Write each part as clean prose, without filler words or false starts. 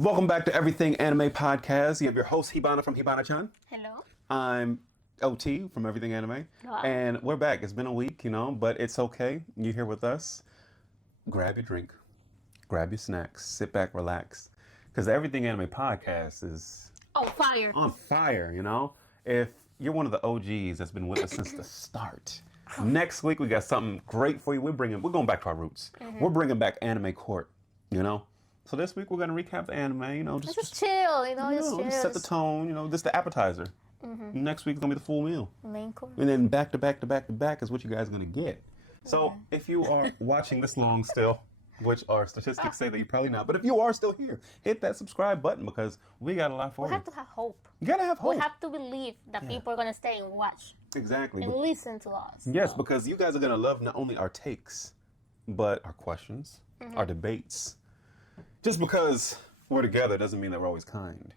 Welcome back to Everything Anime Podcast. You have your host Hibana from Hibana-chan. Hello. I'm OT from Everything Anime. Wow. And we're back. It's been a week, but it's okay. You're here with us. Grab your drink, grab your snacks, sit back, relax. Because the Everything Anime Podcast is On fire. on fire, If you're one of the OGs that's been with us since the start, next week we got something great for you. We're going back to our roots. We're bringing back Anime Court, So this week we're going to recap the anime, Just chill, just chill. just set the tone, just the appetizer. Next week's going to be the full meal. Main course. And then back to back to back to back is what you guys are going to get. So if you are watching this long still, which our statistics say that you're probably not, but if you are still here, hit that subscribe button because we got a lot for you. We have to have hope. You got to have hope. We have to believe that people are going to stay and watch Exactly. and listen to us. Yes, because you guys are going to love not only our takes, but our questions, our debates. Just because we're together doesn't mean that we're always kind,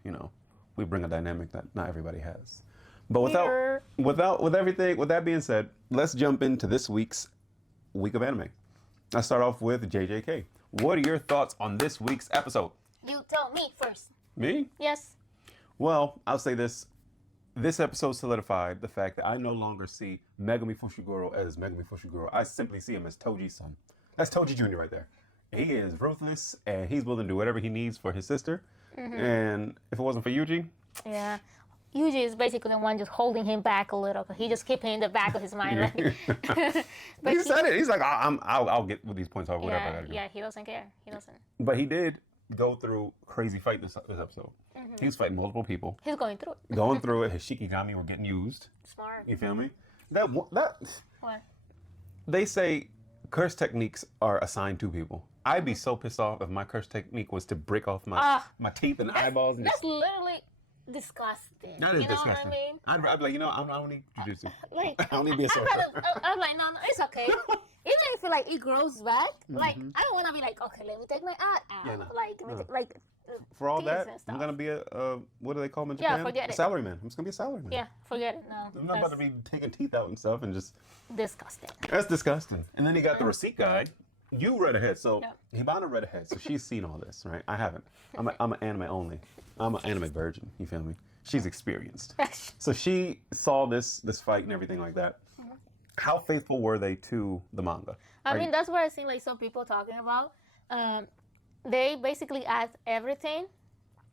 We bring a dynamic that not everybody has. But with that being said, let's jump into this week's week of anime. I start off with JJK. What are your thoughts on this week's episode? You tell me first. Me? Yes. Well, I'll say this. This episode solidified the fact that I no longer see Megami Fushiguro as Megami Fushiguro. I simply see him as Toji's son. That's Toji Jr. right there. He is ruthless, and he's willing to do whatever he needs for his sister. And if it wasn't for Yuji... Yeah. Yuji is basically the one just holding him back a little, because he just keep it in the back of his mind. But he said it. He's like, I'll get with these points or whatever I gotta do. Yeah, he doesn't care. He doesn't. But he did go through crazy fight this episode. He was fighting multiple people. He's going through it. Going through it. His Shikigami were getting used. Smart. You feel me? What? They say curse techniques are assigned to people. I'd be so pissed off if my curse technique was to break off my teeth and eyeballs. And that's literally disgusting. That is you know disgusting. What I mean? I'd be like, I don't need jujutsu. Like, I don't need to be a sorcerer. I'm like, no, it's okay. Even if it grows back, I don't want to be like, okay, let me take my eye out. Yeah, no. For all that, I'm gonna be a what do they call them in Japan? Yeah, forget it. Salaryman. I'm just gonna be a salaryman. Yeah, forget it. No, I'm not about to be taking teeth out and stuff and just. Disgusting. That's disgusting. And then he got the receipt guide. You read ahead, so Yeah. Hibana read ahead, so she's seen all this, right? I haven't. I'm an anime only. I'm an anime virgin. You feel me? She's experienced, so she saw this fight and everything like that. How faithful were they to the manga? I mean, that's what I see some people talking about. They basically add everything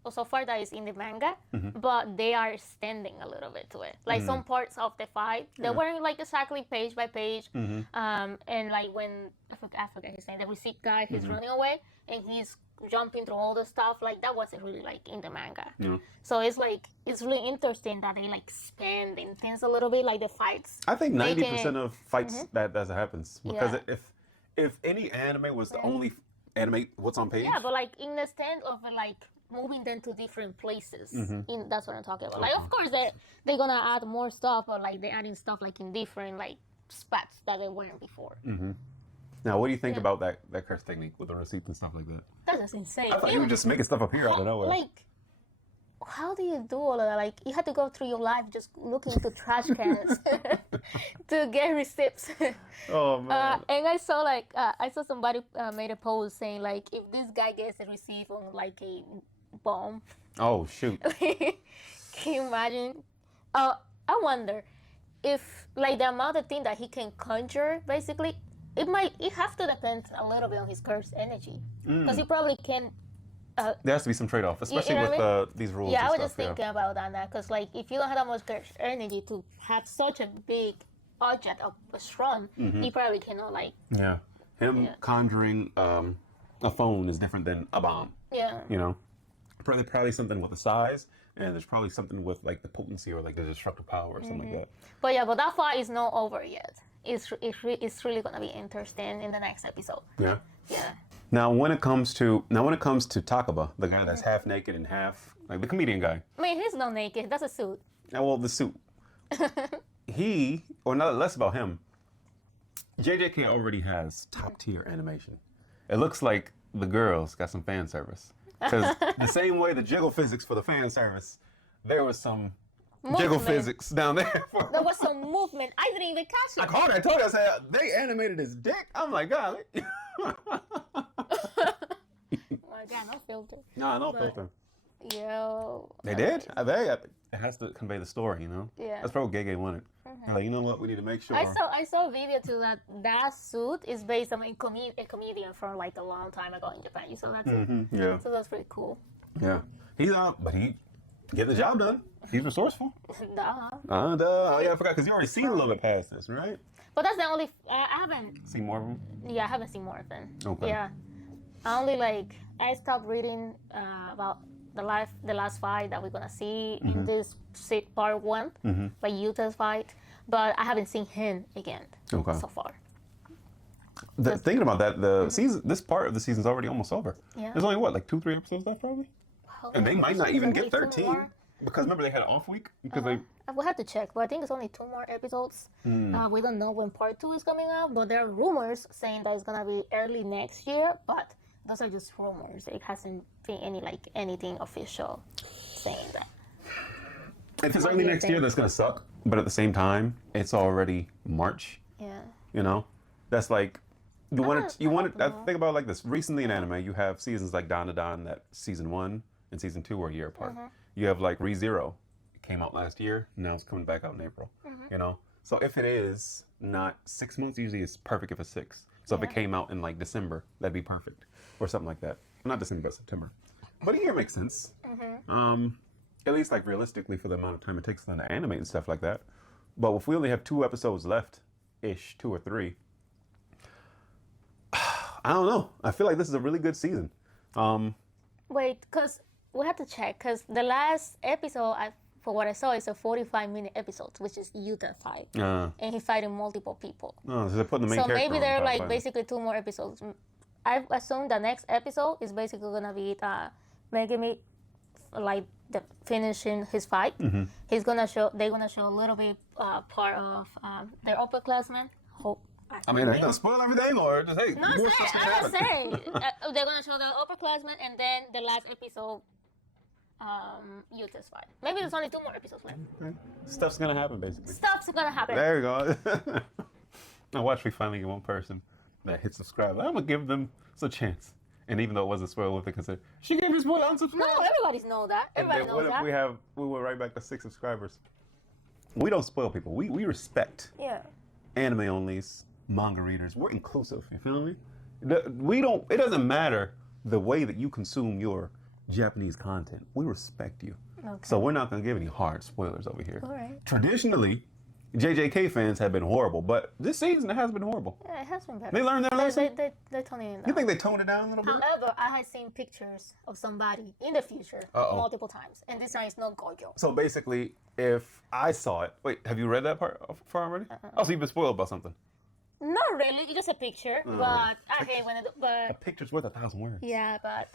so far that is in the manga, but they are extending a little bit to it. Some parts of the fight, they weren't exactly page by page. And when I forget his name, the receipt guy, he's running away and he's jumping through all the stuff. That wasn't really in the manga. So it's really interesting that they expand things a little bit, the fights. I think 90% of fights that happens because if any anime was the only anime what's on page. Yeah, but in the stand of moving them to different places. That's what I'm talking about. Of course, they're gonna add more stuff, but they're adding stuff in different spots that they weren't before. Now, what do you think about that curse technique with the receipt and stuff like that? That's insane. I thought you were just making stuff up here out of nowhere. How do you do all of that? You had to go through your life just looking into trash cans to get receipts. Oh man! And I saw somebody made a post saying if this guy gets a receipt on a bomb. Oh shoot! Can you imagine? I wonder if the amount of thing that he can conjure, basically, it have to depend a little bit on his curse energy, because he probably can. There has to be some trade-off, especially with these rules. Yeah, and I was stuff, just thinking about that, because if you don't have that much curse energy to have such a big object of a strong, he probably cannot conjuring a phone is different than a bomb. Yeah. Probably something with the size, and there's probably something with the potency or the destructive power or something like that. But that fight is not over yet. It's really gonna be interesting in the next episode. Yeah. Yeah. Now, when it comes to Takaba, the guy that's half naked and half the comedian guy. I mean, he's not naked. That's a suit. Well, the suit. Less about him. JJK already has top tier animation. It looks like the girls got some fan service. Because the same way the jiggle physics for the fan service, there was some jiggle physics down there. There was some movement. I didn't even catch it. I called it. I told you. I said, they animated his dick. I'm like, God. Yeah, no filter. No But- filter. Yo. They did. It has to convey the story, you know. Yeah. That's probably what Gege wanted. They're like, you know what? We need to make sure. I saw a video too that suit is based on a comedian from like a long time ago in Japan. You saw that too? Yeah. So that's pretty cool. Yeah. He's out, but he get the job done. He's resourceful. Duh. Oh yeah, I forgot because you already seen a little bit past this, right? But that's the only. I haven't. See more of them. Yeah, I haven't seen more of them. Okay. Yeah. I only I stopped reading about the last fight that we're gonna see in this part 1 by Yuta's fight, but I haven't seen him again so far. Thinking about that, the season, this part of the season's already almost over. Yeah. There's only what, like 2-3 episodes left, probably. And they might not even get 13 more. because remember they had an off week because they. We'll have to check, but I think it's only 2 more episodes. We don't know when part 2 is coming out, but there are rumors saying that it's gonna be early next year. But those are just rumors. It hasn't been anything official saying that. If it's early next year, that's gonna suck. But at the same time, it's already March. Yeah. You know, that's like you want to. You want to know. think about it like this. Recently in anime, you have seasons like Dan that season 1 and season 2 were a year apart. You have like ReZero, it came out last year. Now it's coming back out in April. You know, so if it is not 6 months, usually it's perfect if it's 6. So if it came out in like December, that'd be perfect, or something like that. Not December, but September. But a year makes sense. At least like realistically for the amount of time it takes them to animate and stuff like that. But if we only have 2 episodes left, 2 or 3, I don't know. I feel like this is a really good season. Wait, because we have to check. Because the last episode, for what I saw, is a 45-minute episode, which is Yuta fight, and he's fighting multiple people. So they're putting the main So character maybe on there are top, like right? basically 2 more episodes. I assume the next episode is basically gonna be Megami, like finishing his fight. He's gonna show. They're gonna show a little bit part of their upperclassmen. Hope. I mean, are you gonna spoil everything, or just hey? No, I'm just saying. They're gonna show the upperclassmen, and then the last episode, Yuta's fight. Maybe there's only 2 more episodes left. Stuff's gonna happen, basically. Stuff's gonna happen. There you go. Now watch me finally get one person that hit subscribe. I'm gonna give them a chance. And even though it wasn't spoiled, with it because she gave me spoiled unsubscribe. No, everybody's know that. Everybody knows What that. if we went right back to 6 subscribers? We don't spoil people. We respect Yeah. anime onlys, manga readers. We're inclusive. You feel me? We don't. It doesn't matter the way that you consume your Japanese content. We respect you. Okay. So we're not gonna give any hard spoilers over here. All right. Traditionally, JJK fans have been horrible, but this season it has been horrible. Yeah, it has been better. They learned their lesson. They tone it down. You think they toned it down a little bit? However, I have seen pictures of somebody in the future multiple times, and this time it's not Gojo. So basically, if I saw it, wait, have you read that part far already? Oh, so you've been spoiled about something. Not really, it's just a picture, but I hate when A but picture's worth 1,000 words. yeah, but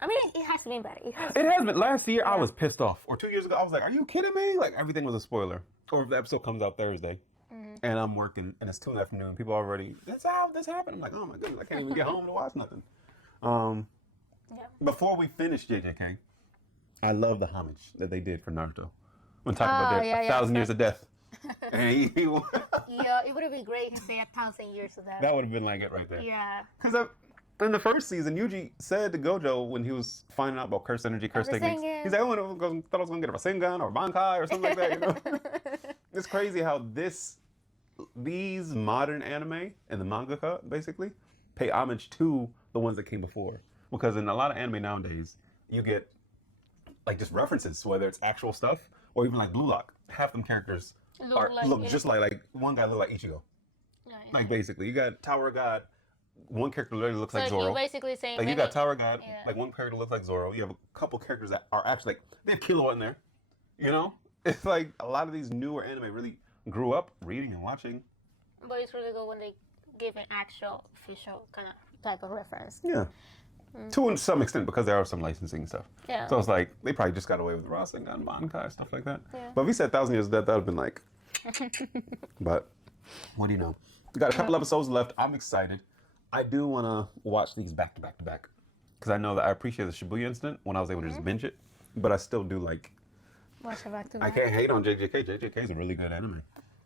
I mean, it has been better. It has. It has been. Last year, I was pissed off. Or 2 years ago, I was like, are you kidding me? Like, everything was a spoiler. Or if the episode comes out Thursday, and I'm working, and it's 2 in the afternoon, people already, that's how this happened. I'm like, oh my goodness, I can't even get home to watch nothing. Before we finish JJK, I love the homage that they did for Naruto. When talking about their 1,000 years of death. And Yeah, it would have been great if they had 1,000 years of that. that would have been like it right there. Yeah. Because in the first season, Yuji said to Gojo when he was finding out about curse energy, curse techniques, Rasengan. he's like, oh, I thought I was going to get a Rasengan or Bankai or something like that, you know? It's crazy how these modern anime and the mangaka, basically, pay homage to the ones that came before. Because in a lot of anime nowadays, you get, like, just references, whether it's actual stuff or even like Blue Lock. Half them characters look just like one guy look like Ichigo. Yeah. Like, basically, you got Tower of God. One character literally looks So like you're Zoro. basically saying Like you got Tower of God, Yeah. like one character looks like Zoro. You have a couple characters that are actually like they have Killua in there. You know, it's like a lot of these newer anime really grew up reading and watching. But it's really good when they give an actual official kind of type of reference. Yeah, to some extent because there are some licensing stuff. Yeah. So it's like they probably just got away with Rasengan, Bankai, stuff like that. Yeah. But if we said 1,000 years of death, that would have been like. But what do you know? We got a couple episodes left. I'm excited. I do want to watch these back to back to back because I know that I appreciate the Shibuya incident when I was able to just binge it, but I still do like. Watch it back to I back. can't hate on JJK. JJK is a really good anime.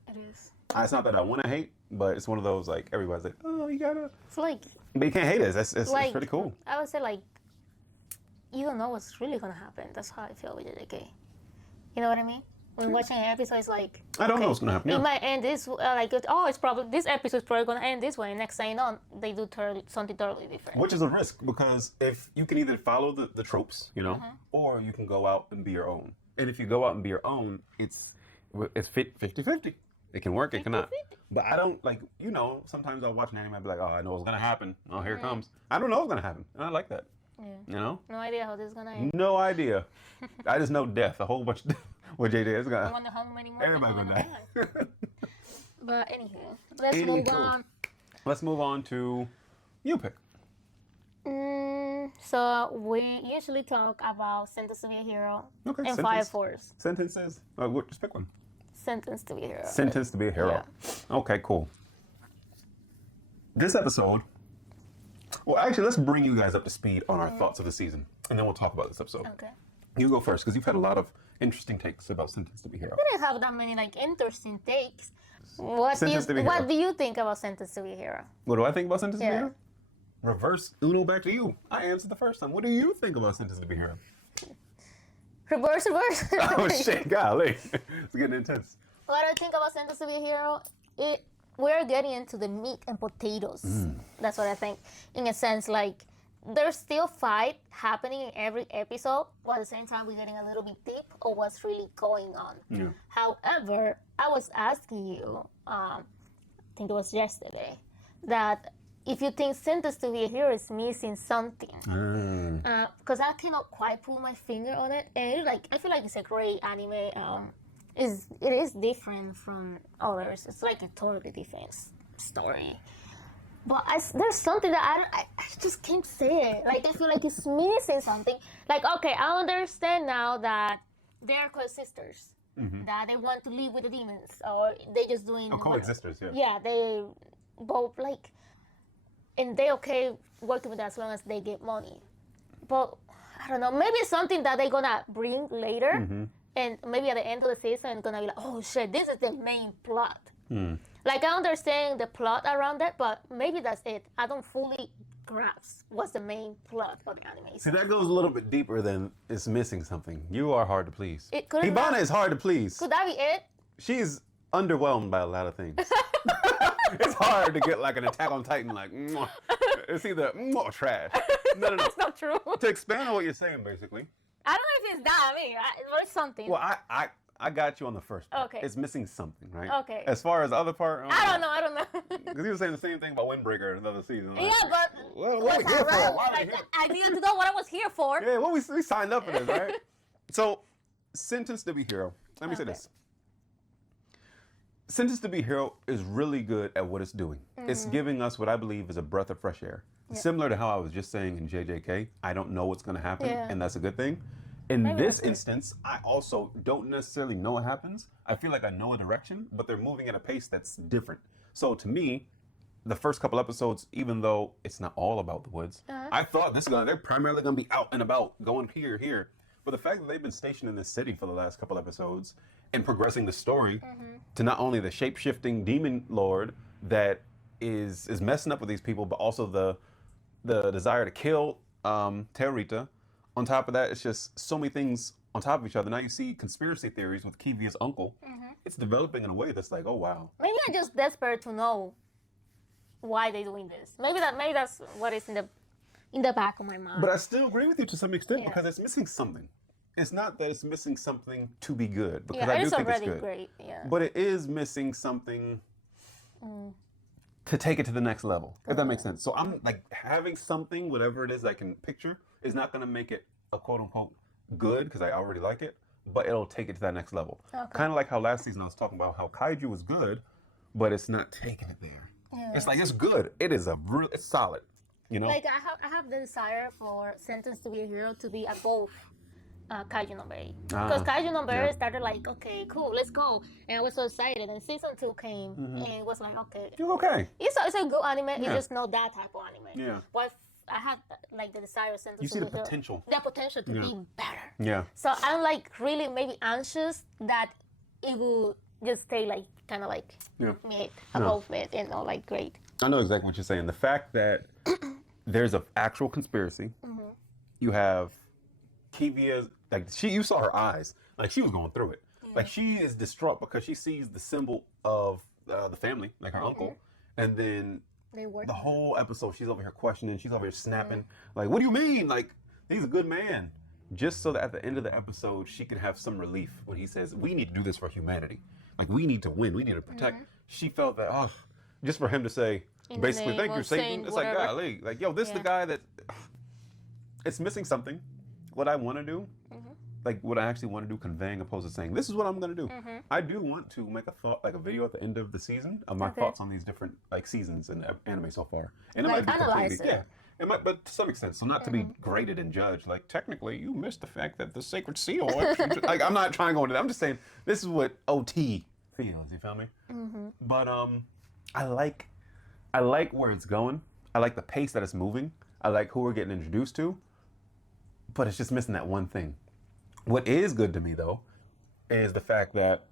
It is. It's not that I want to hate, but it's one of those like everybody's like, oh, you gotta. It's like But you can't hate it. It's like pretty cool. I would say like you don't know what's really gonna happen. That's how I feel with JJK. You know what I mean? When watching an episode, it's like I don't know what's gonna happen. It Yeah. might end this it's probably this episode is probably gonna end this way. And next thing you know, they do something totally different. Which is a risk because if you can either follow the tropes, you know, or you can go out and be your own. And if you go out and be your own, it's 50-50. It can work, it cannot. But I don't like, you know, sometimes I'll watch an anime and be like, oh, I know what's gonna happen. Oh, here it comes. I don't know what's gonna happen. And I like that. Yeah. You know? No idea how this is gonna end. No idea. I just know death, a whole bunch of death. What JJ is I gonna. wonder how many more. Everybody's gonna die. But anywho, let's move on. Let's move on to you pick. So we usually talk about Sentence to be a Hero and Fire Force. Sentences. Just pick one. Sentence to be a Hero. Sentence to be a hero. Yeah. Okay, cool. This episode. Well, actually, let's bring you guys up to speed on our thoughts of the season, and then we'll talk about this episode. Okay. You go first, because you've had a lot of interesting takes about Sentence to be a Hero. I didn't have that many interesting takes. What do you think about Sentence to be a Hero? What do I think about Sentence to be a Yeah. Hero? Reverse Uno back to you. I answered the first time. What do you think about Sentence to be a Hero? Reverse. Oh shit, golly. It's getting intense. What I think about Sentence to be a Hero, we're getting into the meat and potatoes. That's what I think. In a sense, like, there's still fight happening in every episode, but at the same time, we're getting a little bit deep of what's really going on. Yeah. However, I was asking you, I think it was yesterday, that if you think Sentence to be a Hero is missing something. Because I cannot quite put my finger on it. And I feel like it's a great anime. It is different from others. It's like a totally different story. But there's something that I just can't say it. Like, I feel like it's missing something. Like, okay, I understand now that they're co-sisters. That they want to live with the demons. Or they just doing... co-existers, yeah. Yeah, they both, and they okay working with that as long as they get money. But, I don't know, maybe it's something that they're gonna bring later. And maybe at the end of the season, it's gonna be like, oh shit, this is the main plot. Like, I understand the plot around that, but maybe that's it. I don't fully grasp what's the main plot of the anime. See, that goes a little bit deeper than it's missing something. You are hard to please. Hibana is hard to please. Could that be it? She's underwhelmed by a lot of things. It's hard to get like an Attack on Titan, like, mwah. It's either or trash. No. That's not true. To expand on what you're saying, basically. I don't know if it's that. I mean, it's something. Well, I got you on the first part. Okay. It's missing something, right? Okay. As far as the other part, I don't know. Because you were saying the same thing about Windbreaker in another season. Like, Yeah, but what are we here for? Why are we here? I needed to know what I was here for. Yeah, well, we signed up for this, right? So, Sentence to be Hero. Let me say this. Sentence to be Hero is really good at what it's doing. It's giving us what I believe is a breath of fresh air. Similar to how I was just saying in JJK, I don't know what's going to happen, and that's a good thing. In this instance, I also don't necessarily know what happens. I feel like I know a direction, but they're moving at a pace that's different. So to me, the first couple episodes, even though it's not all about the woods, I thought they're primarily going to be out and about, going here. But the fact that they've been stationed in this city for the last couple episodes and progressing the story to not only the shape-shifting demon lord that is messing up with these people, but also the desire to kill Terita. On top of that, it's just so many things on top of each other. Now you see conspiracy theories with Kiwia's uncle. It's developing in a way that's like, oh wow. Maybe I'm just desperate to know why they're doing this. Maybe that's what is in the back of my mind. But I still agree with you to some extent because it's missing something. It's not that it's missing something to be good, because I do think it's good. Great. Yeah. But it is missing something to take it to the next level, if that makes sense. So I'm like, having something, whatever it is I can picture, is not going to make it a quote unquote good, because I already like it, but it'll take it to that next level. Kind of like how last season I was talking about how Kaiju was good, but it's not taking it there. It's like, it's good. It is it's solid. You know? Like, I have the desire for Sentence to be a Hero to be above Kaiju number 8. Because Kaiju number 8 started like, okay, cool, let's go. And I was so excited. And season 2 came, and it was like, okay. It's okay. It's a good anime. It's just not that type of anime. Yeah. But I had like the desire of Sentence You see to the be a Hero. potential. The potential to be better. Yeah. So I'm like really maybe anxious that it will just stay like kind of like mid, above mid, like great. I know exactly what you're saying. The fact that there's an actual conspiracy, you have Kivia's like you saw her eyes, like she was going through it. Like she is distraught because she sees the symbol of the family, like her uncle, and then the whole episode she's over here questioning, she's over here snapping, like, what do you mean? Like, he's a good man. Just so that at the end of the episode she can have some relief when he says, we need to do this for humanity. Like, we need to win, we need to protect. She felt that, just for him to say, basically, thank you, Satan. It's like, golly, like, yo, this is the guy that it's missing something. What I want to do, like what I actually want to do, conveying opposed to saying, this is what I'm going to do. I do want to make a video at the end of the season of my thoughts on these different like seasons in anime so far. And it might be completely, it might, but to some extent, so not to be graded and judged. Like, technically, you missed the fact that the sacred seal. Like, I'm not trying to go into that. I'm just saying this is what OT feels. You feel me? But I like where it's going. I like the pace that it's moving. I like who we're getting introduced to. But it's just missing that one thing. What is good to me, though, is the fact that,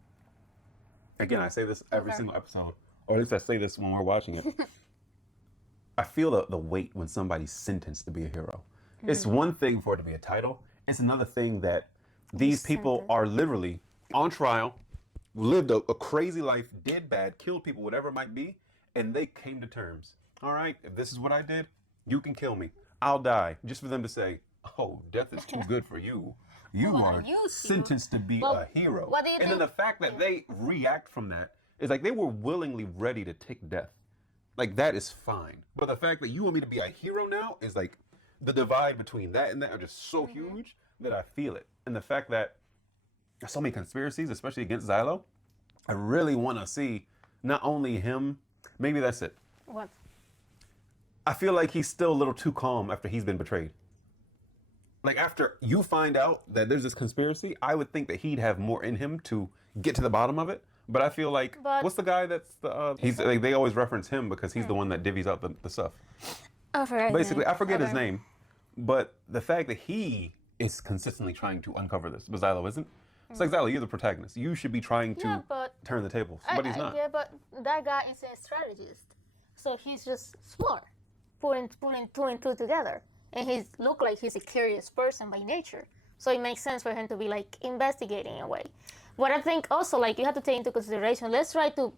again, I say this every single episode, or at least I say this when we're watching it. I feel the weight when somebody's sentenced to be a hero. It's one thing for it to be a title. It's another thing that these people are literally on trial, lived a crazy life, did bad, killed people, whatever it might be, and they came to terms. All right, if this is what I did, you can kill me. I'll die. Just for them to say, oh, death is too good for you. You are sentenced to be a hero. And then the fact that they react from that is like they were willingly ready to take death. Like, that is fine. But the fact that you want me to be a hero now is like the divide between that and that are just so huge that I feel it. And the fact that there's so many conspiracies, especially against Xylo, I really want to see not only him, maybe that's it. What? I feel like he's still a little too calm after he's been betrayed. Like, after you find out that there's this conspiracy, I would think that he'd have more in him to get to the bottom of it. But I feel like, what's the guy that's the, he's like, they always reference him because he's the one that divvies out the stuff. Basically, I forget his name. But the fact that he is consistently trying to uncover this, but Xylo isn't. It's like, Xylo, you're the protagonist. You should be trying to turn the tables. But he's not. Yeah, but that guy is a strategist. So he's just smart, putting two and two together. And he look like he's a curious person by nature. So it makes sense for him to be like investigating in a way. What I think also, like, you have to take into consideration, let's try to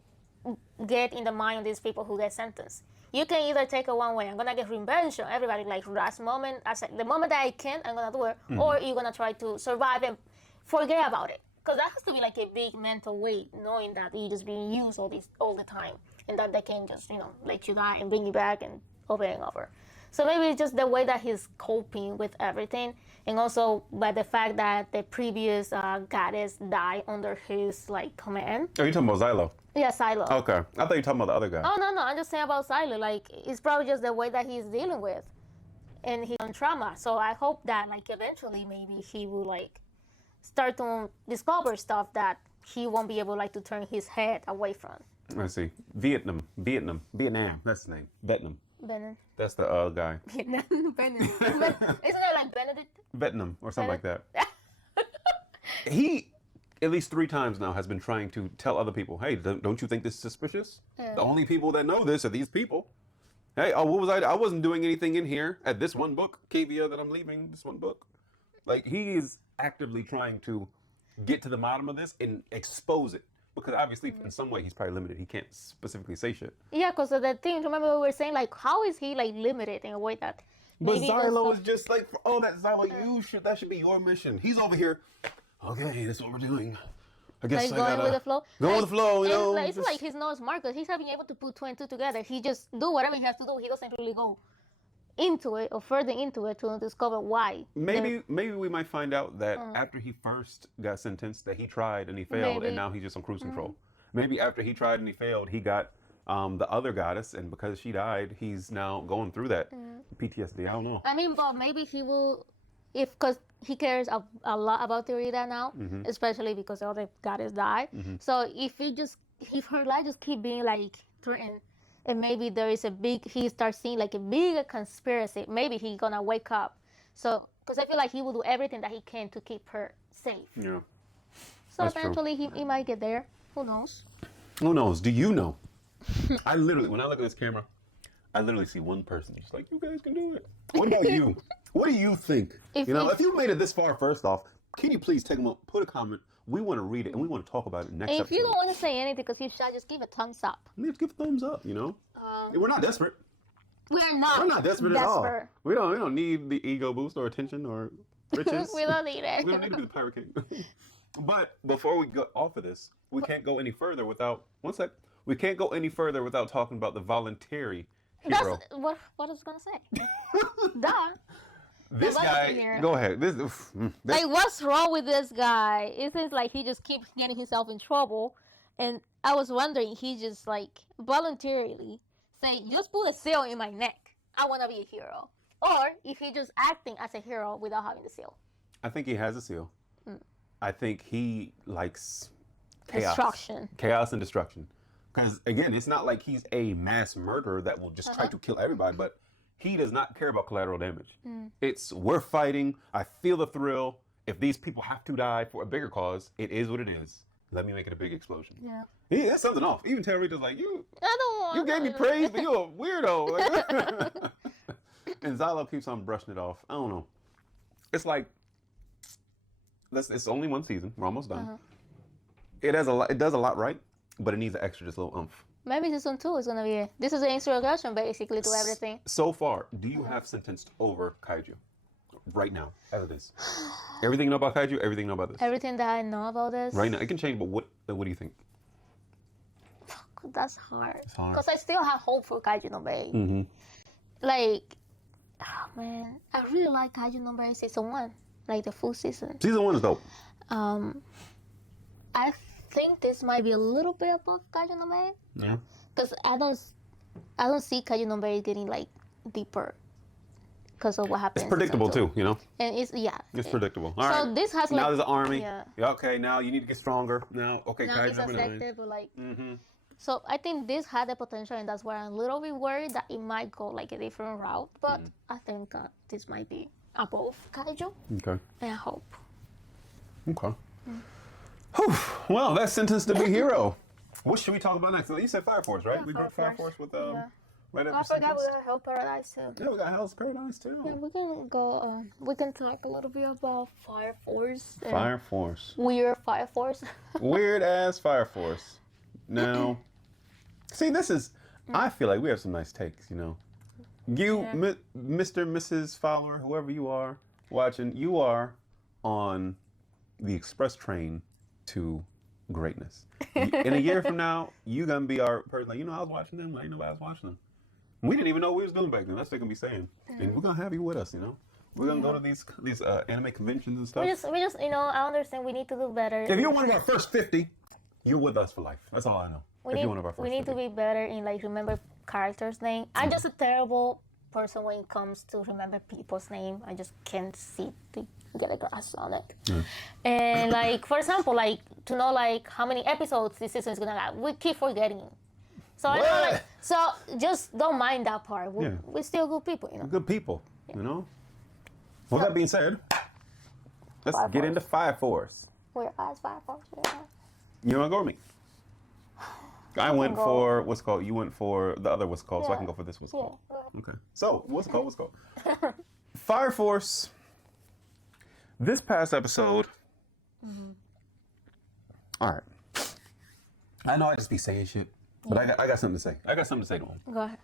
get in the mind of these people who get sentenced. You can either take it one way, I'm gonna get revenge on everybody, like last moment, the moment that I can, I'm gonna do it, or you're gonna try to survive and forget about it. Because that has to be like a big mental weight, knowing that you're just being used all the time, and that they can just, let you die and bring you back and over and over. So maybe it's just the way that he's coping with everything, and also by the fact that the previous goddess died under his command. Oh, you're talking about Xylo? Yeah, Xylo. Okay, I thought you were talking about the other guy. Oh no, I'm just saying about Xylo. Like, it's probably just the way that he's dealing with, and his own trauma. So I hope that eventually maybe he will start to discover stuff that he won't be able to turn his head away from. Let's see, Vietnam. That's the name. Vietnam. Benin. That's the guy. Benin. Isn't it like Benedict? Vietnam or something like that. He, at least 3 times now, has been trying to tell other people, hey, don't you think this is suspicious? The only people that know this are these people. Hey, what was I? I wasn't doing anything in here at this one book, Kavia, that I'm leaving, this one book. Like, he is actively trying to get to the bottom of this and expose it. Because obviously, in some way, he's probably limited. He can't specifically say shit. Yeah, because of the thing, remember we were saying, how is he, limited in a way that... But Xylo is just for all that, Xylo, that should be your mission. He's over here, okay, that's what we're doing. I guess I gotta... Going with the flow. Going with the flow, It's like he's not smart, because he's having able to put 2 and 2 together. He just do whatever he has to do. He doesn't really go into it or further into it to discover why. Maybe we might find out that after he first got sentenced that he tried and he failed and now he's just on cruise control. Maybe after he tried and he failed, he got the other goddess, and because she died, he's now going through that PTSD. I don't know. I mean, but maybe he will, because he cares a lot about Rita now, especially because the other goddess died. So if her life just keep being threatened, and maybe there is he starts seeing a bigger conspiracy, maybe he's gonna wake up. So, because I feel like he will do everything that he can to keep her safe. Yeah. So eventually he might get there. Who knows? Who knows? Do you know? I literally, when I look at this camera, I literally see one person just like, you guys can do it. What about you? What do you think? If you made it this far, first off, can you please put a comment? We want to read it and we want to talk about it next episode. If you don't want to say anything because you shy, just give a thumbs up. Let's give a thumbs up, you know? We're not desperate. We're not. We're not desperate at all. We don't need the ego boost or attention or riches. We don't need it. We don't need to be the Pirate King. But before we go off of this, we can't go any further without we can't go any further without talking about the voluntary hero. That's what I was gonna say. Duh. This guy, go ahead. Like, what's wrong with this guy? It seems like he just keeps getting himself in trouble. And I was wondering, he just like voluntarily say, just put a seal in my neck. I want to be a hero. Or if he's just acting as a hero without having the seal. I think he has a seal. I think he likes chaos. Destruction. Chaos and destruction. Because, again, it's not like he's a mass murderer that will just try to kill everybody, but he does not care about collateral damage. It's, we're fighting, I feel the thrill. If these people have to die for a bigger cause, it is what it is. Let me make it a big explosion. Yeah, that's something off. Even Terry Rita's like, you gave me praise, but you're a weirdo. Like, and Xylo keeps on brushing it off. I don't know. It's like, it's only one season. We're almost done. It does a lot right, but it needs an extra, just a little oomph. Maybe season 2 is going to be this is the introduction basically to everything. So far, do you have sentenced over kaiju? Right now, as it is. Everything you know about kaiju, everything you know about this. Everything that I know about this. Right now, it can change, but what do you think? That's hard. It's hard. Because I still have hope for Kaiju number 8. Like, oh man, I really like Kaiju number 8 season 1. Like the full season. Season 1 is dope. I think this might be a little bit above Kaiju number 8. Yeah. Because I don't see Kaiju number 8 getting like deeper. Because of what happens. It's predictable too, you know? And it's predictable. All so right. this has now like, there's an army. Yeah. Okay, now you need to get stronger. Now it's number 9. effective, but like so I think this had the potential, and that's why I'm a little bit worried that it might go like a different route. But I think this might be above Kaiju. Okay. And I hope. Okay. Whew. Well, that's sentenced to be hero. What should we talk about next? You said Fire Force, right? Yeah, we brought Fire Force with right I after forgot we got Hell Paradise too. Yeah, we got Hell's Paradise too. Yeah, we can go. We can talk a little bit about Fire Force. Fire Force. Weird Fire Force. Weird ass Fire Force. Now, see, this is. I feel like we have some nice takes. You know, you, Mr. Mrs. Fowler, whoever you are watching, you are on the express train to greatness. In a year from now, you gonna be our person. Like, I was watching them. Like, nobody was watching them. We didn't even know what we was doing back then. That's what they can be saying. And we're gonna have you with us. We're gonna go to these anime conventions and stuff. We just I understand we need to do better. If you're one of our first 50, you're with us for life. That's all I know. We need to be better in like remember characters' name. I'm just a terrible person when it comes to remember people's name. I just can't see to get a grasp on it. And like, for example, like to know like how many episodes this season is gonna have, we keep forgetting. So I know, like, so just don't mind that part. We're still good people, Good people, With that being said, let's get into Fire Force. We're as Fire Force. You wanna go with me? I went for what's called. You went for the other what's called, so I can go for this what's called. Okay. So what's called? Fire Force. This past episode. All right. I know I just be saying shit, but I got something to say. I got something to say to him. Go ahead.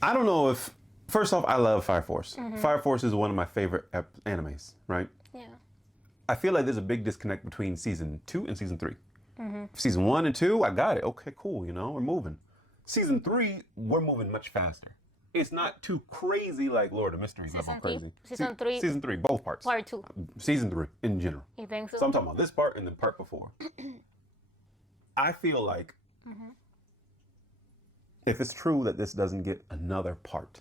I don't know if. First off, I love Fire Force. Fire Force is one of my favorite animes, right? Yeah. I feel like there's a big disconnect between season 2 and season 3. Season 1 and 2, I got it. Okay, cool. We're moving. Season 3, we're moving much faster. It's not too crazy like Lord of Mysteries level crazy. Season 3. Season 3, both parts. Part 2. Season 3 in general. You think so? So I'm talking about this part and the part before. I feel like if it's true that this doesn't get another part,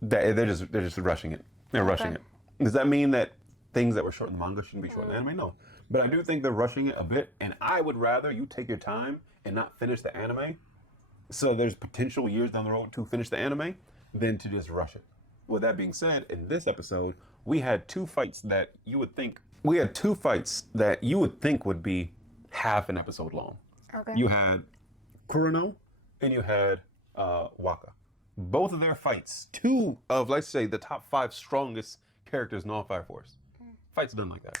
that they're just rushing it. They're rushing it. Does that mean that things that were short in the manga shouldn't be short in the anime? No. But I do think they're rushing it a bit, and I would rather you take your time and not finish the anime, so there's potential years down the road to finish the anime, than to just rush it. With that being said, in this episode, we had two fights that you would think would be half an episode long. Okay. You had Kurono, and you had Waka. Both of their fights, two of, let's say, the top 5 strongest characters in all Fire Force. Fights done like that.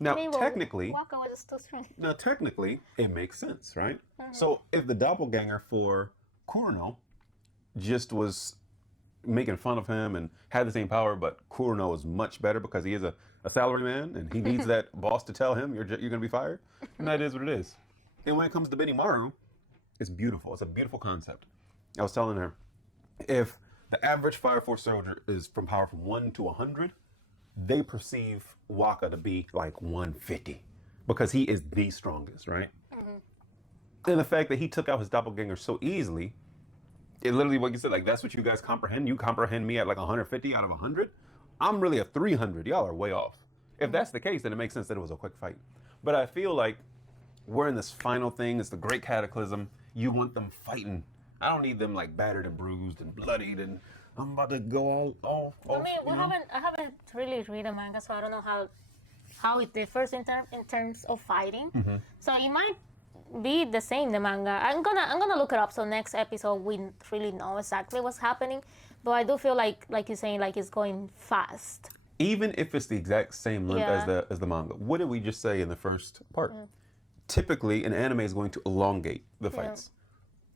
Now, technically, Waka was still strong. Now, technically, it makes sense, right? So, if the doppelganger for Kurono just was making fun of him and had the same power, but Kurono is much better because he is a salary man and he needs that boss to tell him you're going to be fired, and that is what it is. And when it comes to Benimaru, it's beautiful. It's a beautiful concept. I was telling her, if the average Fire Force soldier is from power from 1 to 100, they perceive Waka to be like 150 because he is the strongest, right? And the fact that he took out his doppelganger so easily, it literally, what you said, like, that's what you guys comprehend. You comprehend me at like 150 out of 100. I'm really a 300. Y'all are way off. If that's the case, then it makes sense that it was a quick fight. But I feel like we're in this final thing. It's the great cataclysm. You want them fighting. I don't need them like battered and bruised and bloodied and I'm about to go all I mean, I haven't really read the manga, so I don't know how it differs in terms of fighting. So it might be the same, the manga. I'm gonna look it up, so next episode we really know exactly what's happening. But I do feel like you're saying, like it's going fast. Even if it's the exact same length as the manga. What did we just say in the first part? Typically, an anime is going to elongate the fights.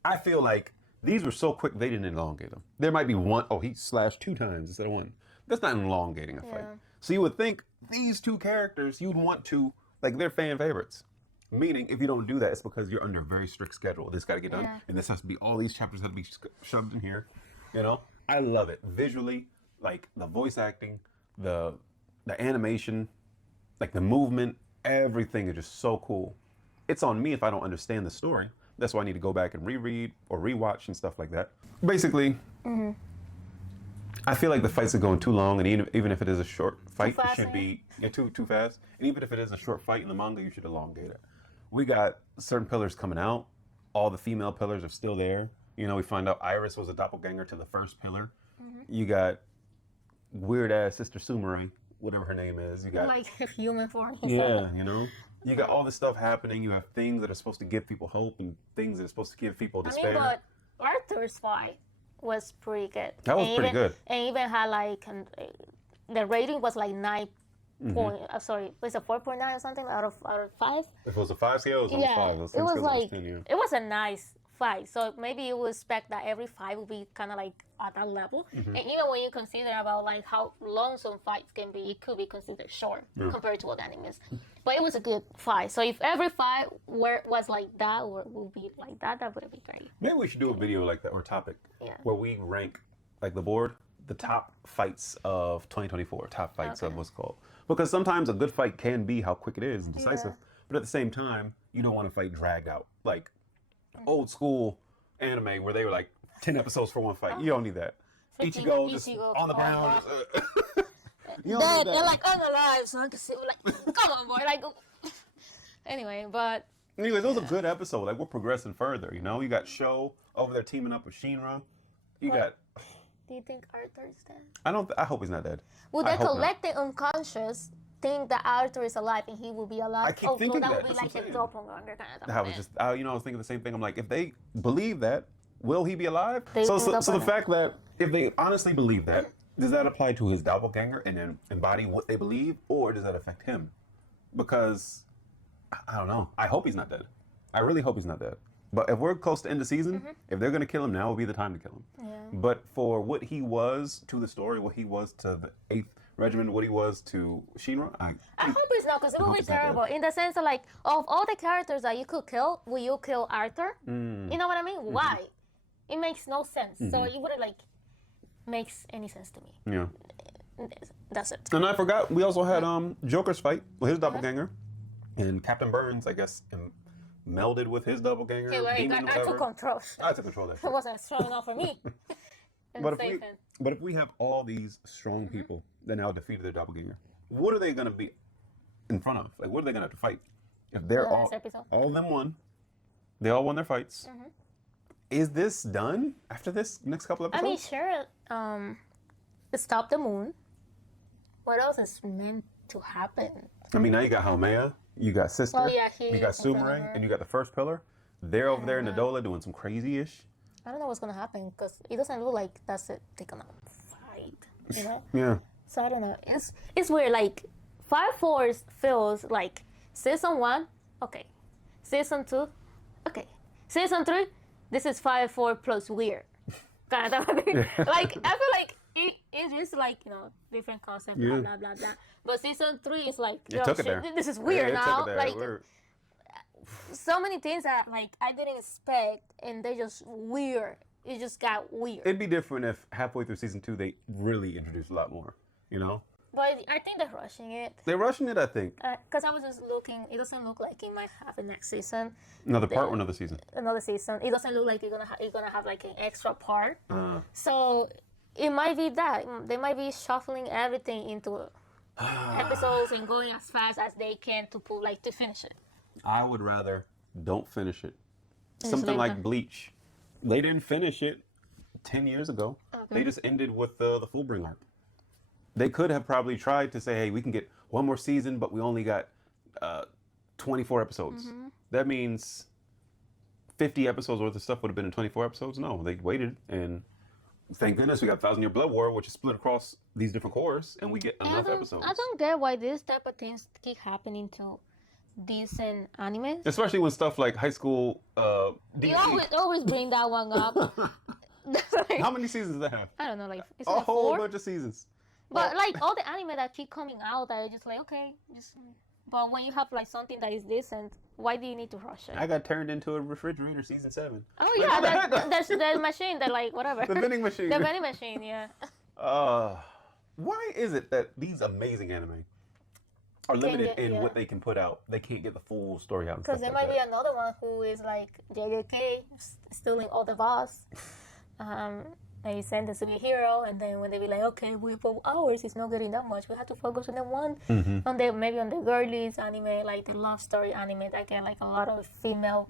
I feel like these were so quick they didn't elongate them. There might be one, he slashed 2 times instead of 1. That's not elongating a fight. So you would think these 2 characters, you'd want to, like, they're fan favorites. Meaning, if you don't do that, it's because you're under a very strict schedule. This got to get done, and this has to be, all these chapters have to be shoved in here. You know, I love it. Visually, like, the voice acting, the animation, like, the movement, everything is just so cool. It's on me if I don't understand the story. That's why I need to go back and reread or rewatch and stuff like that. Basically, I feel like the fights are going too long, and even if it is a short fight, it should be too fast. And even if it is a short fight in the manga, you should elongate it. We got certain pillars coming out. All the female pillars are still there. You know, we find out Iris was a doppelganger to the first pillar. You got weird ass Sister Sumire, whatever her name is. You got like human form. Yeah, you know. You got all this stuff happening. You have things that are supposed to give people hope and things that are supposed to give people despair. I mean, but Arthur's fight was pretty good. That was pretty good. And even had like, the rating was like 9 point, sorry, was it 4.9 or something out of 5? If it was a 5 scale, it was only 5. It was like, 10, it was a nice fight. So maybe you would expect that every fight would be kind of like at that level. And even when you consider about like how long some fights can be, it could be considered short compared to what anime is. But it was a good fight. So if every fight was like that or would be like that, that would be great. Maybe we should do a video like that or topic where we rank like the board, the top fights of 2024, top fights of what's called. Because sometimes a good fight can be how quick it is and decisive. But at the same time, you don't want to fight dragged out. Like old school anime where they were like 10 episodes for one fight. You don't need that. Ichigo just on the ground. They're like unalive, so I can see, like, come on, boy. Like, anyway, but. Anyways, it was a good episode. Like, we're progressing further, you know? You got Sho over there teaming up with Shinra. You got. Do you think Arthur's dead? I hope he's not dead. Would the collective unconscious think that Arthur is alive and he will be alive? I keep thinking that. That would be like a doppelganger kind of thing. I was just, I was thinking the same thing. I'm like, if they believe that, will he be alive? So the fact that if they honestly believe that, does that apply to his doppelganger and then embody what they believe, or does that affect him? Because I don't know. I hope he's not dead. I really hope he's not dead. But if we're close to end of season, if they're going to kill him, now will be the time to kill him. Yeah. But for what he was to the story, what he was to the 8th Regiment, what he was to Shinra, I hope it's not, because it would be terrible. In the sense of like, of all the characters that you could kill, will you kill Arthur? You know what I mean? Why? It makes no sense. So it wouldn't like makes any sense to me. Yeah. That's it. And I forgot, we also had Joker's fight with his doppelganger, and Captain Burns, I guess, and melded with his doppelganger. Okay, wait, I took control. I took control of that. It wasn't strong enough for me. But if we have all these strong people that now defeated their doppelganger, what are they going to be in front of? Like, what are they going to have to fight? If they're all of them won, they all won their fights. Is this done after this next couple episodes? I mean, sure. Stop the moon. What else is meant to happen? I mean, now you got Haumea, you got Sister, Oh, yeah, you got Sumire, and you got the first pillar. they're over there in the Dola doing some crazy-ish. I don't know what's gonna happen because it doesn't look like that's it. They're gonna fight, you know? Yeah. So I don't know. It's weird. Like Fire Force feels like season 1, okay. Season 2, okay. Season 3, this is Fire Force plus weird, kind of thing. Like I feel like it is like different concept, blah blah blah blah. But season 3 is like this is weird now. Like so many things that like I didn't expect, and they just weird. It just got weird. It'd be different if halfway through season 2 they really introduced a lot more, you know? But I think they're rushing it. They're rushing it, I think. Because I was just looking, it doesn't look like it might have a next season. Another part or another season? Another season. It doesn't look like you're gonna have like an extra part. So it might be that they might be shuffling everything into episodes and going as fast as they can to finish it. I would rather don't finish it. Something like Bleach. They didn't finish it 10 years ago. Okay. They just ended with the Fullbring arc. They could have probably tried to say, hey, we can get one more season, but we only got 24 episodes. Mm-hmm. That means 50 episodes worth of stuff would have been in 24 episodes. No, they waited, and thank goodness we got 1,000 Year Blood War, which is split across these different cores, and we get enough episodes. I don't get why this type of things keep happening to decent anime. Especially when stuff like High School You always bring that one up. How many seasons does that have? I don't know, like a whole bunch of seasons. But like all the anime that keep coming out, that are just like okay, but when you have like something that is decent, why do you need to rush it? I got turned into a refrigerator season 7. Oh yeah, there's the machine that like whatever. The vending machine. The vending machine, yeah. Why is it that these amazing anime are limited in what they can put out? They can't get the full story out. Because there might be another one who is like JJK stealing all the boss. They send us to be a hero, and then when they be like, okay, ours is not getting that much. We have to focus on the one, maybe on the girlies anime, like the love story anime that get like a lot of female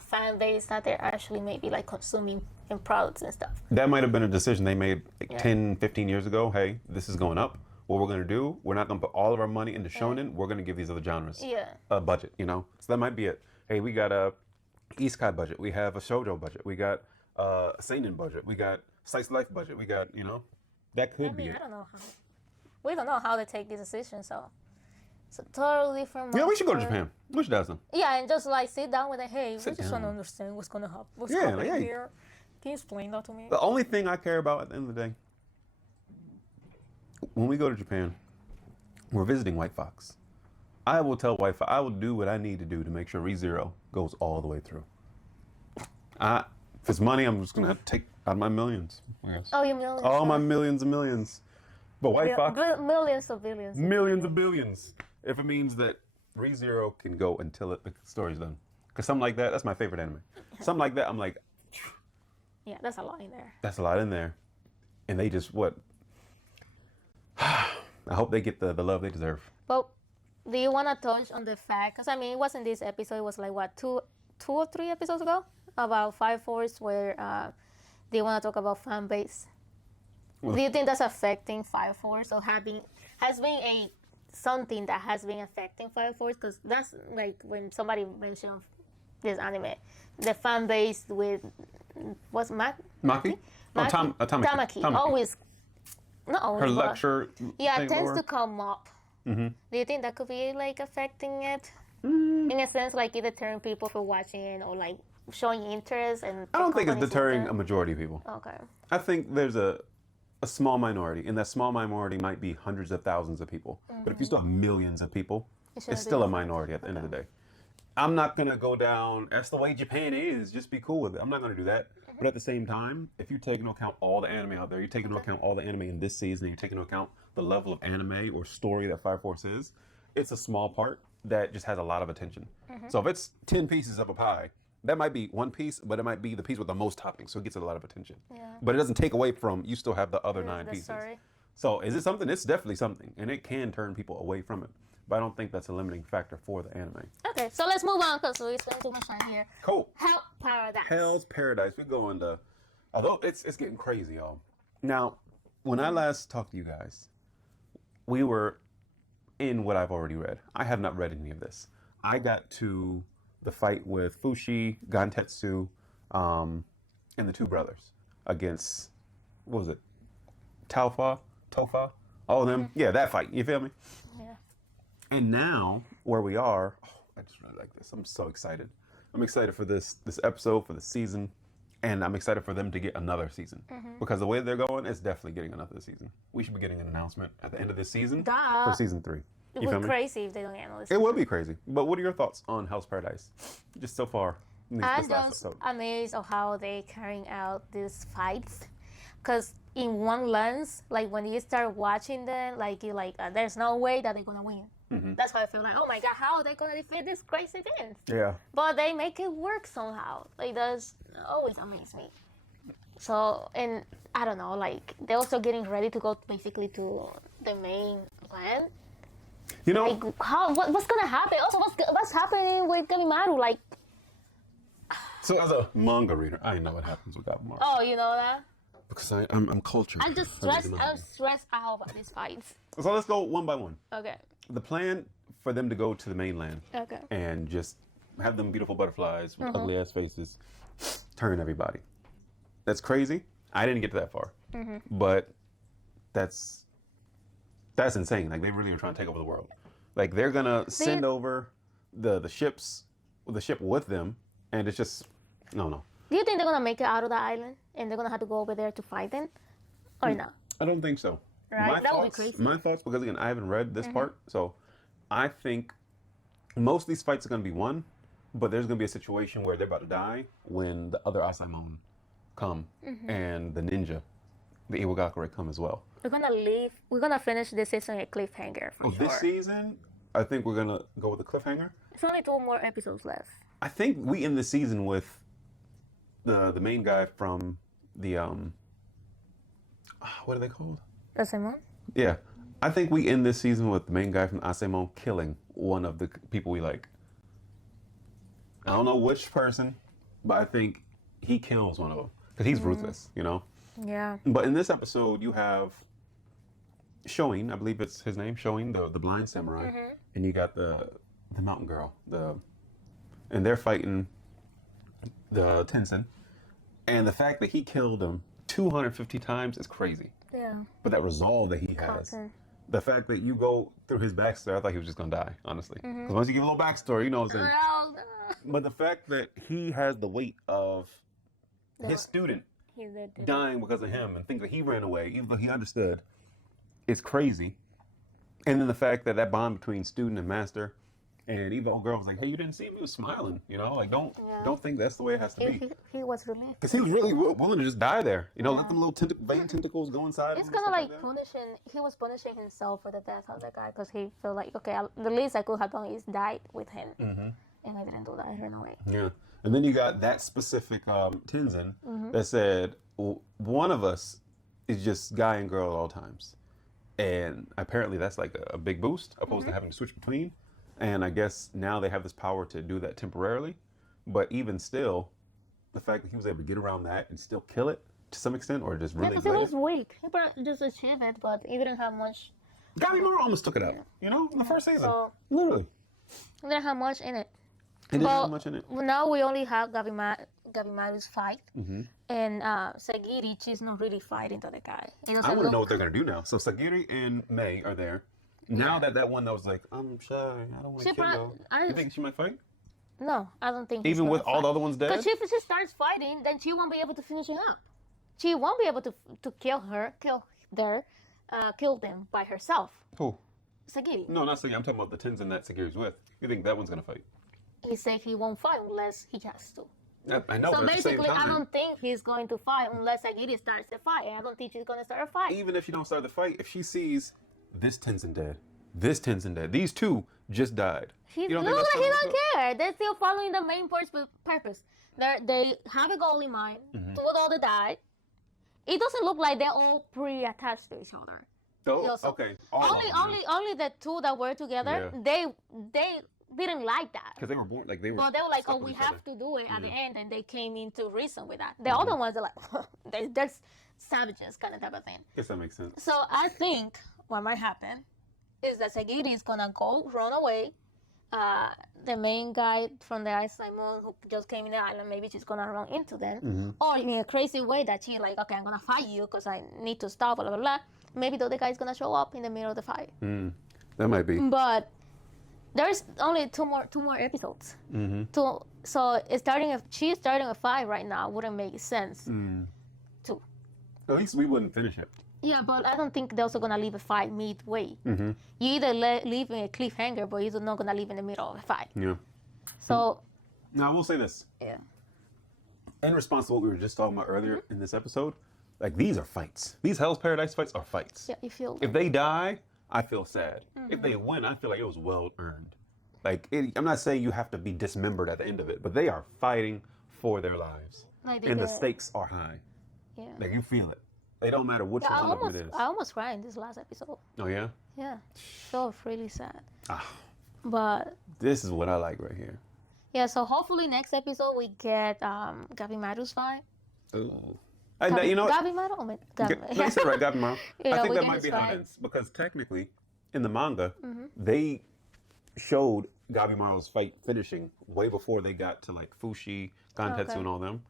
fan base that they're actually maybe like consuming in products and stuff. That might have been a decision they made like 10, 15 years ago. Hey, this is going up. What we're going to do, we're not going to put all of our money into shonen. We're going to give these other genres a budget, you know? So that might be it. Hey, we got a isekai budget. We have a shoujo budget. We got a seinen budget. We got slice of life budget. We got, that could be it. I don't know how. We don't know how they take these decisions, so it's a totally different. Yeah, we should go to Japan. We should ask them. Yeah, and just like sit down with them. Hey, we just want to understand what's gonna happen. What's happening here? Can you explain that to me? The only thing I care about at the end of the day, when we go to Japan, we're visiting White Fox. I will tell White Fox, I will do what I need to do to make sure ReZero goes all the way through. If it's money, I'm just going to have to take out my millions. Oh, your millions. All my millions and millions. But White Fox. Millions of billions. Millions of billions. If it means that ReZero can go until the story's done. Because something like that, that's my favorite anime. Something like that, I'm like. Yeah, that's a lot in there. That's a lot in there. And they just, what? I hope they get the love they deserve. But do you want to touch on the fact, because I mean, it wasn't this episode, it was like, what, two or three episodes ago? About Fire Force, where they want to talk about fan base. Well, do you think that's affecting Fire Force, or has been something that has been affecting Fire Force? Because that's like when somebody mentioned this anime, the fan base with what's Maki? Tamaki. Always, not always. Her lecture. Yeah, tends to come up. Mm-hmm. Do you think that could be like affecting it? In a sense, like either deterring people from watching or like showing interest? And I don't think it's deterring a majority of people. Okay. I think there's a small minority, and that small minority might be hundreds of thousands of people. Mm-hmm. But if you still have millions of people, it's still a minority at the end of the day. I'm not going to go down, that's the way Japan is, just be cool with it. I'm not going to do that. Mm-hmm. But at the same time, if you take into account all the anime out there, you take into account all the anime in this season, you take into account the level of anime or story that Fire Force is, it's a small part that just has a lot of attention. Mm-hmm. So if it's 10 pieces of a pie, that might be one piece, but it might be the piece with the most toppings, so it gets a lot of attention. Yeah. But it doesn't take away from, you still have the other 9 pieces. Story. So is it something? It's definitely something, and it can turn people away from it. But I don't think that's a limiting factor for the anime. Okay, so let's move on, because we spent too much time here. Cool. Hell's Paradise. Hell's Paradise. We're going to, although it's getting crazy, y'all. Now, when I last talked to you guys, we were in what I've already read. I have not read any of this. I got to the fight with Fushi, Gantetsu, and the two brothers against, what was it? Tofa, all of them. Yeah, that fight. You feel me? Yeah. And now where we are, I just really like this. I'm so excited. I'm excited for this episode, for the season, and I'm excited for them to get another season because the way they're going, it's definitely getting another season. We should be getting an announcement at the end of this season for season 3. It would be crazy if they don't get another season. It will be crazy. But what are your thoughts on Hell's Paradise, just so far? I'm just amazed of how they carrying out these fights, because in one lens, like when you start watching them, like you like, there's no way that they're gonna win. That's why I feel like, oh my god, how are they gonna defeat this crazy thing? Yeah. But they make it work somehow. Like that's always amaze me. So, and I don't know, like they're also getting ready to go basically to the main land. You know, like what's gonna happen? Also, what's happening with Gamimaru? Like, so as a manga reader, I know what happens with Gamimaru. Oh, you know that? Because I'm cultured. I'm stressed out about these fights. So let's go one by one. Okay. The plan for them to go to the mainland and just have them beautiful butterflies with ugly ass faces turn everybody. That's crazy. I didn't get to that far. But that's insane. Like they really are trying to take over the world. Like they're gonna send over the ship with them, and it's just no. Do you think they're gonna make it out of the island and they're gonna have to go over there to fight them, or not? I don't think so. Right? That would be crazy. My thoughts, because again, I haven't read this part, so I think most of these fights are gonna be won, but there's gonna be a situation where they're about to die when the other Asaemon come and the ninja, the Iwagakure, come as well. We're gonna finish this season at cliffhanger for sure. This season, I think we're gonna go with the cliffhanger. It's only 2 more episodes left. I think we end the season with the main guy from the what are they called? Asaemon? Yeah. I think we end this season with the main guy from Asaemon killing one of the people we like. I don't know which person, but I think he kills one of them because he's ruthless, you know? Yeah. But in this episode, you have Shoin, I believe it's his name, Shoin, the blind samurai, and you got the mountain girl, and they're fighting the Tenzin, and the fact that he killed him 250 times is crazy. Yeah. But that resolve that he has, the fact that you go through his backstory, I thought he was just gonna die, honestly. Because once you give a little backstory, you know what I'm saying. But the fact that he has the weight of his student dying because of him and think that he ran away, even though he understood, it's crazy. And then the fact that bond between student and master, and even old girl was like, "Hey, you didn't see him? He was smiling, you know. Like, don't think that's the way it has to be." He was relieved because he was really willing to just die there. You know, let them little vein tentacles go inside. It's kind of like punishing. He was punishing himself for the death of the guy because he felt like, okay, the least I could have done is died with him, and I didn't do that. I ran away. Yeah, and then you got that specific Tenzin that said, one of us is just guy and girl at all times, and apparently that's like a big boost opposed to having to switch between. And I guess now they have this power to do that temporarily. But even still, the fact that he was able to get around that and still kill it to some extent, or just really because he was weak. He just achieved it, but he didn't have much. Gamimaru almost took it out, you know, in the first season. Literally. He didn't have much in it. It didn't have much in it. Well, now we only have Gabimaru's fight. And Sagiri, she's not really fighting to the guy. I want to know what they're going to do now. So Sagiri and Mei are there. Now that one that was like, I'm shy, I don't want to kill her. You think she might fight? No, I don't think. Even with all the other ones dead? Because if she starts fighting, then she won't be able to finish it up. She won't be able to kill them by herself. Who? Sagiri. No, not Sagiri. I'm talking about the Tenzin that Sagiri's with. You think that one's going to fight? He said he won't fight unless he has to. I know. So basically, I don't think he's going to fight unless Sagiri starts the fight. I don't think she's going to start a fight. Even if she don't start the fight, if she sees this Tenzin dead, these two just died. He don't care. They're still following the main purpose. They have a goal in mind. Two of all the died. It doesn't look like they're all pre-attached to each other. Oh, okay. Only the two that were together. Yeah. They didn't like that because they were born like they were. But they were like, "Oh, we have to do it at the end," and they came into reason with that. The other ones are like, "They're savages," kind of type of thing. Guess that makes sense. So I think what might happen is that Sagiri is gonna go run away, the main guy from the Iceland Moon who just came in the island, maybe she's gonna run into them, Mm-hmm. or in a crazy way that she like, okay, I'm gonna fight you because I need to stop, blah blah blah. Maybe the other guy's gonna show up in the middle of the fight. That might be. But there's only two more episodes. Mm-hmm. So she's starting a fight right now wouldn't make sense. To At least we wouldn't finish it. yeah, but I don't think they're also gonna leave a fight midway. Mm-hmm. You either leave in a cliffhanger, but you're not gonna leave in the middle of a fight. Yeah. So Now, I will say this. yeah, In response to what we were just talking about earlier in this episode, like, these are fights. These Hell's Paradise fights are fights. yeah, you feel If they die, I feel sad. If they win, I feel like it was well earned. Like, I'm not saying you have to be dismembered at the end of it, but they are fighting for their lives. like And the stakes are high. Yeah. Like, you feel it. They don't matter which Yeah, one of it is. I almost cried in this last episode. Oh, yeah? Yeah, so really sad. Ah, But this is what I like right here. yeah, so hopefully next episode we get Gabimaru's fight. Ooh. You know what? Gabimaru? Oh my God. No, you said right, Gabimaru. Yeah, I think we that get might his be fight. hints because technically, in the manga, they showed Gabimaru's fight finishing way before they got to like Fushi, Gantetsu, Okay. and all them.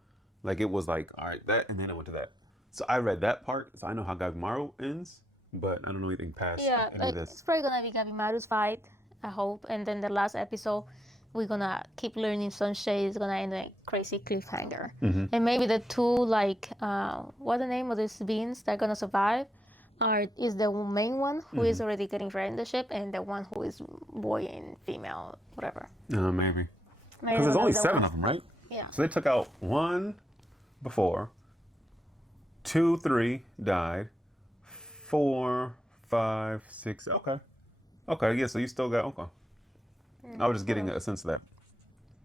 Like, it was like, all right, that, and then it went to that. So I read that part, so I know how Gabimaru ends, but I don't know anything past Yeah, any of it's this. probably gonna be Gabimaru's fight, I hope. And then the last episode, we're gonna keep learning some shade. It's gonna end in a crazy cliffhanger. And maybe the two, like, what the name of these beings that are gonna survive is the main one who is already getting ready in the ship, and the one who is boy and female, whatever. Maybe. Maybe Because there's only the 7 one- of them, right? Yeah. So they took out 1 before, 2, 3 died, 4, 5, 6. Okay, yeah, so you still got, okay. I was just getting a sense of that.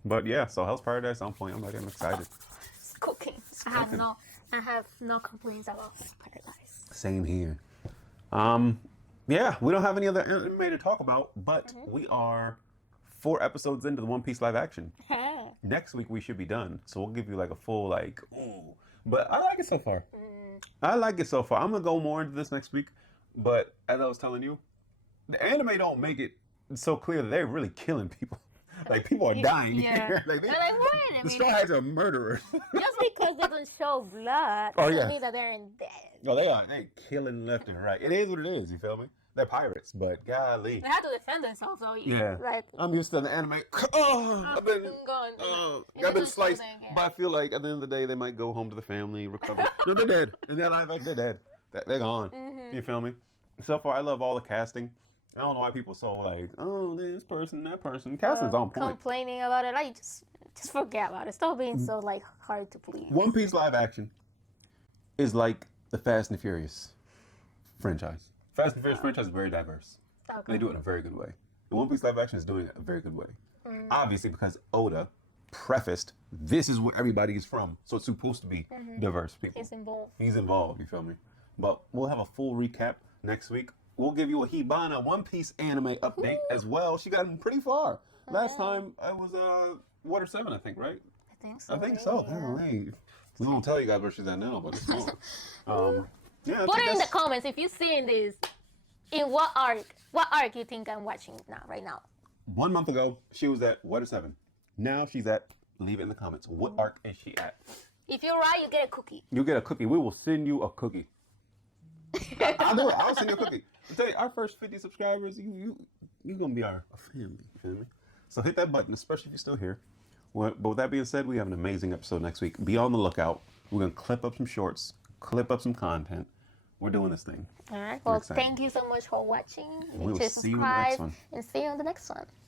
But yeah, so Hell's Paradise on point. I'm excited. It's cooking. I have no complaints about Paradise. Same here. Yeah, we don't have any other anime to talk about, but we are 4 episodes into the One Piece live action. Next week we should be done, so we'll give you like a full like, ooh. But I like it so far. I like it so far. I'm gonna go more into this next week, but as I was telling you, the anime don't make it so clear that they're really killing people. Like, people are dying. Yeah. Like, And I worried. I the mean, Straw Hats are murderers. just because they don't show blood Oh, doesn't yeah. mean that they're in dead. No, they killing left and right. It is what it is, you feel me? They're pirates, but golly. They have to defend themselves, so Yeah. like I'm used to the anime. Oh, I've been, I've been sliced. But I feel like at the end of the day, they might go home to the family, recover. No, they're dead. And then they're dead. They're gone. You feel me? So far, I love all the casting. I don't know why people so like, oh, this person, that person. Casting's on point. complaining about it. Like just forget about it. Stop being so like hard to please. One Piece live action is like the Fast and Furious franchise. Fast and Furious franchise is very diverse. Okay. They do it in a very good way. The One Piece live action is doing it a very good way. Obviously, because Oda prefaced, this is where everybody is from, so it's supposed to be diverse people. He's involved. He's involved, you feel me? But we'll have a full recap next week. We'll give you a Hibana One Piece anime update as well. She got pretty far. Last time I was Water 7, I think, right? I think so. I think so. Hey, we won't tell you guys where she's at now, but it's on. Yeah, Put it in the comments if you've seen this. In what arc you think I'm watching now, right now? 1 month ago, she was at Water 7. Now she's at, leave it in the comments. What arc is she at? If you're right, you get a cookie. You get a cookie. We will send you a cookie. I'll do it. I'll send you a cookie. I'll tell you, our first 50 subscribers, you're going to be our family. You feel me? So hit that button, especially if you're still here. But with that being said, we have an amazing episode next week. Be on the lookout. We're going to clip up some shorts, clip up some content. We're doing this thing. All right. We're Well, excited. thank you so much for watching. We will Make sure to see you in the next subscribe one. and see you on the next one.